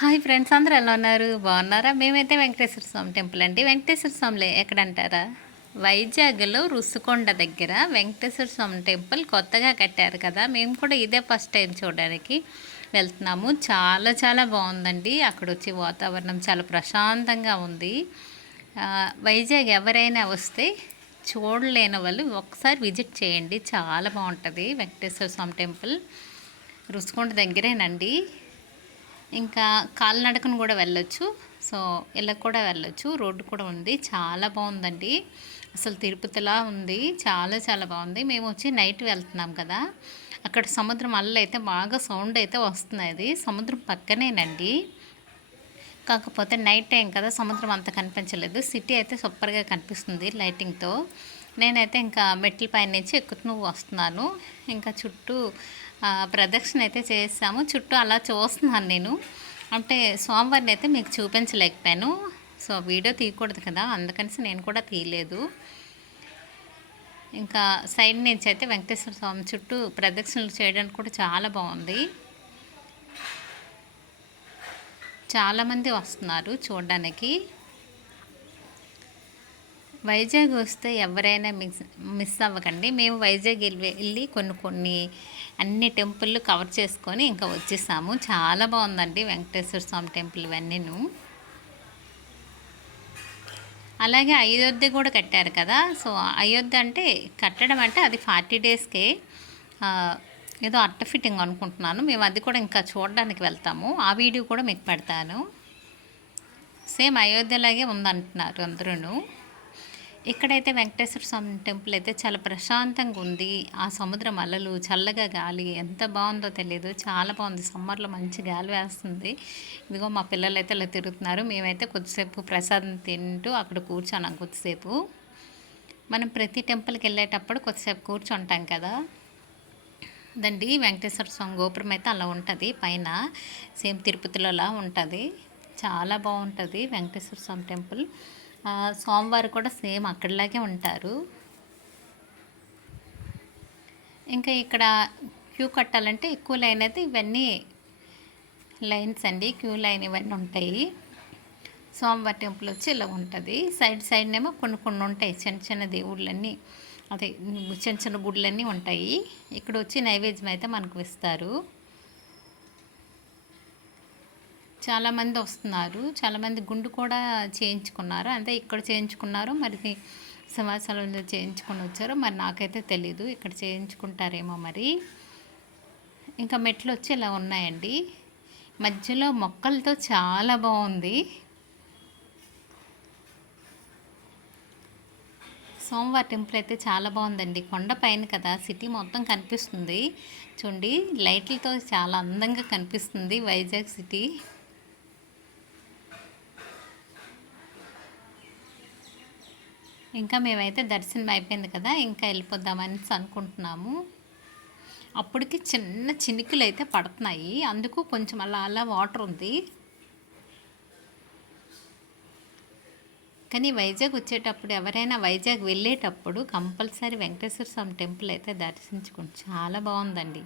Hi friends, అందరూ ఎలా ఉన్నారు? బాగున్నారా? మేమైతే వెంకటేశ్వర స్వామి టెంపుల్ అండి. వెంకటేశ్వర స్వామిలే ఎక్కడంటారా? వైజాగ్లో రుషికొండ దగ్గర వెంకటేశ్వర స్వామి టెంపుల్ కొత్తగా కట్టారు కదా. మేము కూడా ఇదే ఫస్ట్ టైం చూడడానికి వెళ్తున్నాము. చాలా చాలా బాగుందండి. అక్కడ వచ్చి వాతావరణం చాలా ప్రశాంతంగా ఉంది. వైజాగ్ ఎవరైనా వస్తే చూడలేని వాళ్ళు ఒకసారి విజిట్ చేయండి. చాలా బాగుంటుంది వెంకటేశ్వర స్వామి టెంపుల్. రుషికొండ దగ్గరేనండి. ఇంకా కాలినడకను కూడా వెళ్ళొచ్చు. సో ఇలా కూడా వెళ్ళొచ్చు. రోడ్డు కూడా ఉంది. చాలా బాగుందండి. అసలు తిరుపతిలా ఉంది. చాలా చాలా బాగుంది. మేము వచ్చి నైట్ వెళ్తున్నాం కదా. అక్కడ సముద్రం అలలు అయితే బాగా సౌండ్ అయితే వస్తున్నాయి. సముద్రం పక్కనేనండి. కాకపోతే నైట్ టైం కదా, సముద్రం అంత కనిపించలేదు. సిటీ అయితే సూపర్గా కనిపిస్తుంది లైటింగ్తో. నేనైతే ఇంకా మెట్ల పైన నుంచి ఎక్కుతూ వస్తున్నాను. ఇంకా చుట్టూ ప్రదక్షిణ అయితే చేసాము. చుట్టూ అలా చూస్తున్నాను నేను. అంటే స్వామివారిని అయితే మీకు చూపించలేకపోయాను. సో వీడియో తీయకూడదు కదా, అందుకని నేను కూడా తీయలేదు. ఇంకా సైడ్ నుంచి అయితే వెంకటేశ్వర స్వామి చుట్టూ ప్రదక్షిణలు చేయడానికి కూడా చాలా బాగుంది. చాలామంది వస్తున్నారు చూడడానికి. వైజాగ్ వస్తే ఎవరైనా మిస్ అవ్వకండి. మేము వైజాగ్ వెళ్ళి కొన్ని అన్ని టెంపుల్లు కవర్ చేసుకొని ఇంకా వచ్చేసాము. చాలా బాగుందండి వెంకటేశ్వర స్వామి టెంపుల్ ఇవన్నీను. అలాగే అయోధ్య కూడా కట్టారు కదా. సో అయోధ్య అంటే కట్టడం అంటే అది 40 డేస్కే ఏదో అట్ట ఫిట్టింగ్ అనుకుంటున్నాను. మేము అది కూడా ఇంకా చూడడానికి వెళ్తాము. ఆ వీడియో కూడా మీకు పెడతాను. సేమ్ అయోధ్యలాగే ఉందంటున్నారు అందరూ. ఇక్కడైతే వెంకటేశ్వర స్వామి టెంపుల్ అయితే చాలా ప్రశాంతంగా ఉంది. ఆ సముద్రం అలలు, చల్లగా గాలి ఎంత బాగుందో తెలియదు. చాలా బాగుంది. సమ్మర్లో మంచి గాలి వేస్తుంది. ఇదిగో మా పిల్లలు అయితే ఇలా తిరుగుతున్నారు. మేమైతే కొద్దిసేపు ప్రసాదం తింటూ అక్కడ కూర్చున్నాం కొద్దిసేపు. మనం ప్రతి టెంపుల్కి వెళ్ళేటప్పుడు కొద్దిసేపు కూర్చుంటాం కదా. దండి వెంకటేశ్వర స్వామి గోపురం అయితే అలా ఉంటుంది పైన. సేమ్ తిరుపతిలోలా ఉంటుంది. చాలా బాగుంటుంది వెంకటేశ్వర స్వామి టెంపుల్. స్వామివారు కూడా సేమ్ అక్కడిలాగే ఉంటారు. ఇంకా ఇక్కడ క్యూ కట్టాలంటే ఎక్కువ లైన్ అయితే ఇవన్నీ లైన్స్ అండి. క్యూ లైన్ ఇవన్నీ ఉంటాయి. స్వామివారి టెంపుల్ వచ్చి ఇలా ఉంటుంది. సైడ్నేమో కొన్ని ఉంటాయి చిన్న చిన్న దేవుళ్ళన్నీ, అదే చిన్న చిన్న గుళ్ళన్నీ ఉంటాయి. ఇక్కడ వచ్చి నైవేద్యం అయితే మనకు ఇస్తారు. చాలామంది వస్తున్నారు. చాలామంది గుండు కూడా చేయించుకున్నారు. అంటే ఇక్కడ చేయించుకున్నారు, మరి సింహాచలంలో చేయించుకొని వచ్చారు. మరి నాకైతే తెలీదు. ఇక్కడ చేయించుకుంటారేమో మరి. ఇంకా మెట్లు వచ్చి ఇలా ఉన్నాయండి. మధ్యలో మొక్కలతో చాలా బాగుంది. సోమవారి టెంపుల్ అయితే చాలా బాగుందండి. కొండ పైన కదా, సిటీ మొత్తం కనిపిస్తుంది. చూడండి లైట్లతో చాలా అందంగా కనిపిస్తుంది వైజాగ్ సిటీ. ఇంకా మేమైతే దర్శనం అయిపోయింది కదా, ఇంకా వెళ్ళిపోద్దామని అనుకుంటున్నాము. అప్పటికి చిన్న చినుకులు అయితే పడుతున్నాయి. అందుకు కొంచెం అలా వాటర్ ఉంది. కానీ వైజాగ్ వచ్చేటప్పుడు, ఎవరైనా వైజాగ్ వెళ్ళేటప్పుడు కంపల్సరీ వెంకటేశ్వర స్వామి టెంపుల్ అయితే దర్శించుకోండి. చాలా బాగుందండి.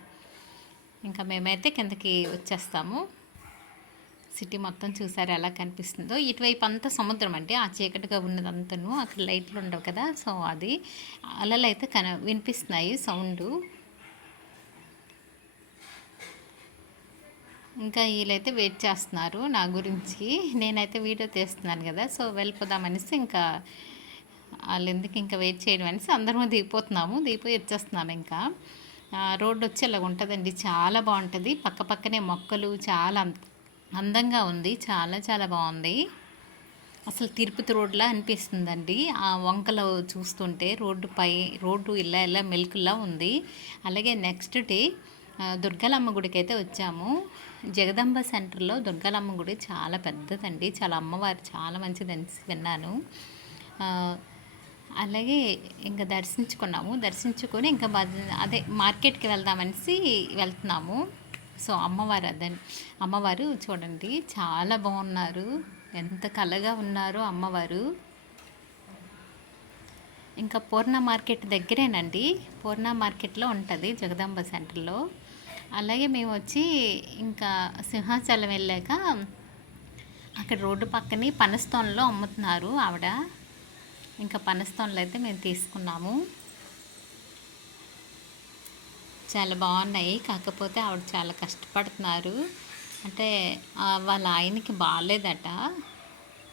ఇంకా మేమైతే కిందకి వచ్చేస్తాము. సిటీ మొత్తం చూసారు ఎలా కనిపిస్తుందో. ఇటువైపు అంతా సముద్రం అంటే ఆ చీకటిగా ఉన్నదంతను అక్కడ లైట్లు ఉండవు కదా. సో అది అలలు అయితే వినిపిస్తున్నాయి సౌండు. ఇంకా వీళ్ళైతే వెయిట్ చేస్తున్నారు నా గురించి. నేనైతే వీడియో తీస్తున్నాను కదా, సో వెళ్ళిపోదామనేసి ఇంకా వాళ్ళు ఎందుకు ఇంకా వెయిట్ చేయడం అనేసి అందరము దిగిపోయి వచ్చేస్తున్నాను. ఇంకా రోడ్డు వచ్చి ఇలా ఉంటుందండి. చాలా బాగుంటుంది. పక్కనే మొక్కలు చాలా అందంగా ఉంది. చాలా చాలా బాగుంది. అసలు తిరుపతి రోడ్లా అనిపిస్తుందండి. ఆ వంకలో చూస్తుంటే రోడ్డు ఇలా మెల్కుల్లా ఉంది. అలాగే నెక్స్ట్ డే దుర్గాలమ్మ గుడికి అయితే వచ్చాము. జగదంబ సెంటర్లో దుర్గాలమ్మ గుడి చాలా పెద్దదండి. చాలా అమ్మవారు చాలా మంచిదని విన్నాను. అలాగే ఇంకా దర్శించుకొని ఇంకా అదే మార్కెట్కి వెళ్దామనేసి వెళ్తున్నాము. సో అమ్మవారు చూడండి చాలా బాగున్నారు. ఎంత కళగా ఉన్నారో అమ్మవారు. ఇంకా పూర్ణ మార్కెట్ దగ్గరేనండి. పూర్ణ మార్కెట్లో ఉంటుంది జగదాంబ సెంటర్లో. అలాగే మేము వచ్చి ఇంకా సింహాచలం వెళ్ళాక అక్కడ రోడ్డు పక్కనే పనస్తోనలో అమ్ముతున్నారు ఆవిడ. ఇంకా పనస్తోనలు అయితే మేము తీసుకున్నాము. చాలా బాగున్నాయి. కాకపోతే ఆవిడ చాలా కష్టపడుతున్నారు. అంటే వాళ్ళ ఆయనకి బాగాలేదట,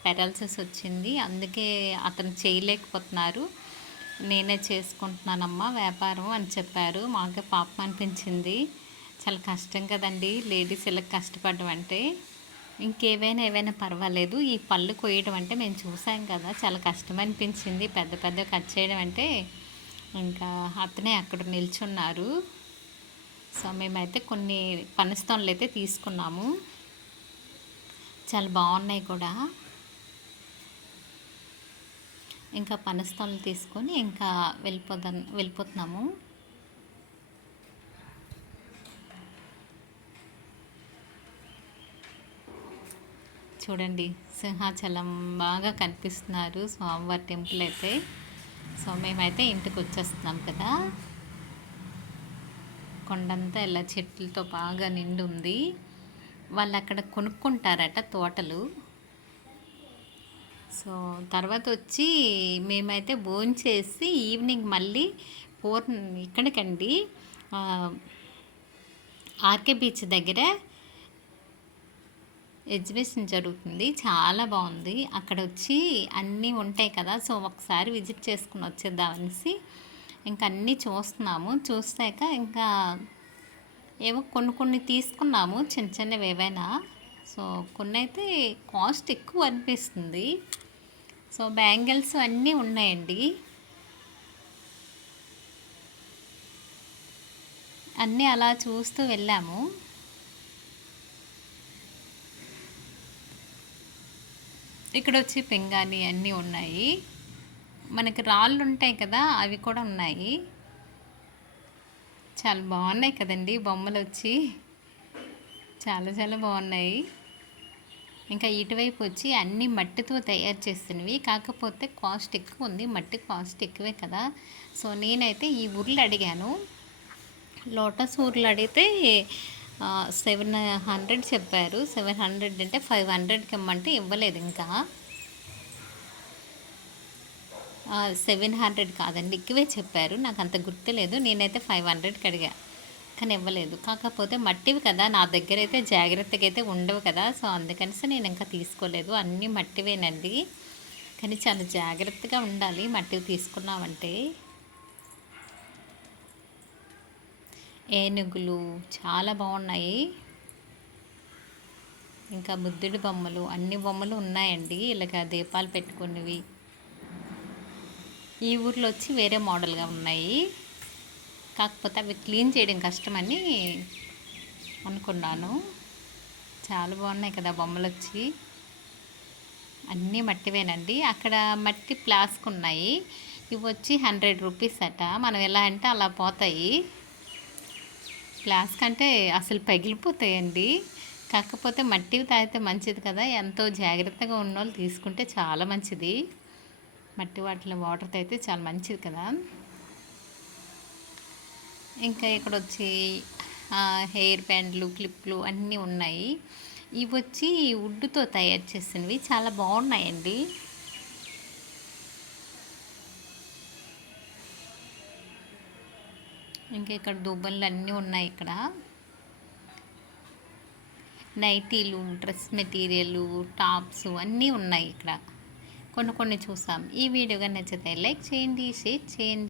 పెరాలసిస్ వచ్చింది. అందుకే అతను చేయలేకపోతున్నారు. నేనే చేసుకుంటున్నానమ్మా వ్యాపారం అని చెప్పారు. మాకే పాపం అనిపించింది. చాలా కష్టం కదండి లేడీస్ ఇలా కష్టపడడం అంటే. ఏవైనా పర్వాలేదు, ఈ పళ్ళు కొయ్యడం అంటే మేము చూసాం కదా, చాలా కష్టం అనిపించింది. పెద్ద పెద్ద కట్ చేయడం అంటే. ఇంకా అతనే అక్కడ నిల్చున్నారు. సో మేమైతే కొన్ని పనస్తోనలు అయితే తీసుకున్నాము. చాలా బాగున్నాయి కూడా. ఇంకా పనస్తోనలు తీసుకొని ఇంకా వెళ్ళిపోతున్నాము. చూడండి, సింహాచలం బాగా కనిపిస్తున్నారు స్వామివారి టెంపుల్ అయితే. సో మేమైతే ఇంటికి వచ్చేస్తున్నాం కదా. కొండంతా ఇలా చెట్లతో బాగా నిండి ఉంది. వాళ్ళు అక్కడ కొనుక్కుంటారట తోటలు. సో తర్వాత వచ్చి మేమైతే భోంచేసి ఈవినింగ్ మళ్ళీ ఇక్కడికండి ఆర్కే బీచ్ దగ్గర ఎగ్జిబిషన్ జరుగుతుంది. చాలా బాగుంది. అక్కడ వచ్చి అన్నీ ఉంటాయి కదా, సో ఒకసారి విజిట్ చేసుకుని వచ్చేద్దామనేసి ఇంకా అన్నీ చూస్తున్నాము. చూసాక ఇంకా ఏవో కొన్ని తీసుకున్నాము, చిన్న చిన్నవి ఏవైనా. సో కొన్ని అయితే కాస్ట్ ఎక్కువ అనిపిస్తుంది. సో బ్యాంగిల్స్ అన్నీ ఉన్నాయండి. అన్నీ అలా చూస్తూ వెళ్ళాము. ఇక్కడ వచ్చి పింగాణి అన్నీ ఉన్నాయి. మనకి రాళ్ళు ఉంటాయి కదా, అవి కూడా ఉన్నాయి. చాలా బాగున్నాయి కదండి బొమ్మలు వచ్చి. చాలా చాలా బాగున్నాయి. ఇంకా ఇటువైపు వచ్చి అన్నీ మట్టితో తయారు చేసినవి. కాకపోతే కాస్ట్ ఎక్కువ ఉంది, మట్టి కాస్ట్ ఎక్కువే కదా. సో నేనైతే ఈ ఉర్లు అడిగాను. లోటస్ ఊర్లు అడిగితే 700 చెప్పారు. 700 అంటే 500కి ఇమ్మంటే ఇవ్వలేదు. ఇంకా 700 కాదండి, ఎక్కువే చెప్పారు. నాకు అంత గుర్తులేదు. నేనైతే 500కి అడిగా, కానీ ఇవ్వలేదు. కాకపోతే మట్టివి కదా, నా దగ్గర అయితే జాగ్రత్తగా అయితే ఉండవు కదా. సో అందుకనిసి నేను ఇంకా తీసుకోలేదు. అన్నీ మట్టివేనండి, కానీ చాలా జాగ్రత్తగా ఉండాలి మట్టివి తీసుకున్నామంటే. ఏనుగులు చాలా బాగున్నాయి. ఇంకా బుద్ధుడి బొమ్మలు, అన్ని బొమ్మలు ఉన్నాయండి. ఇలాగ దీపాలు పెట్టుకునేవి. ఈ ఊర్లో వచ్చి వేరే మోడల్గా ఉన్నాయి. కాకపోతే అవి క్లీన్ చేయడం కష్టమని అనుకున్నాను. చాలా బాగున్నాయి కదా బొమ్మలు వచ్చి. అన్నీ మట్టివేనండి. అక్కడ మట్టి ప్లాస్క్ ఉన్నాయి. ఇవి వచ్చి 100 రూపీస్ అట. మనం ఎలా అంటే అలా పోతాయి. ప్లాస్క్ అంటే అసలు పగిలిపోతాయండి. కాకపోతే మట్టివి తాగితే మంచిది కదా, ఎంతో జాగ్రత్తగా ఉన్న వాళ్ళు తీసుకుంటే చాలా మంచిది. మట్టి వాటిలో వాటర్తో అయితే చాలా మంచిది కదా. ఇంకా ఇక్కడ వచ్చి హెయిర్ బ్యాండ్లు, క్లిప్లు అన్నీ ఉన్నాయి. ఇవి వచ్చి వుడ్తో తయారు చేసినవి, చాలా బాగున్నాయండి. ఇంకా ఇక్కడ దుబ్బలు అన్నీ ఉన్నాయి. ఇక్కడ నైటీలు, డ్రెస్ మెటీరియల్, టాప్స్ అన్నీ ఉన్నాయి. ఇక్కడ కొన్ని చూసాం. ఈ వీడియో కానీ నచ్చితే లైక్ చేయండి, షేర్ చేయండి.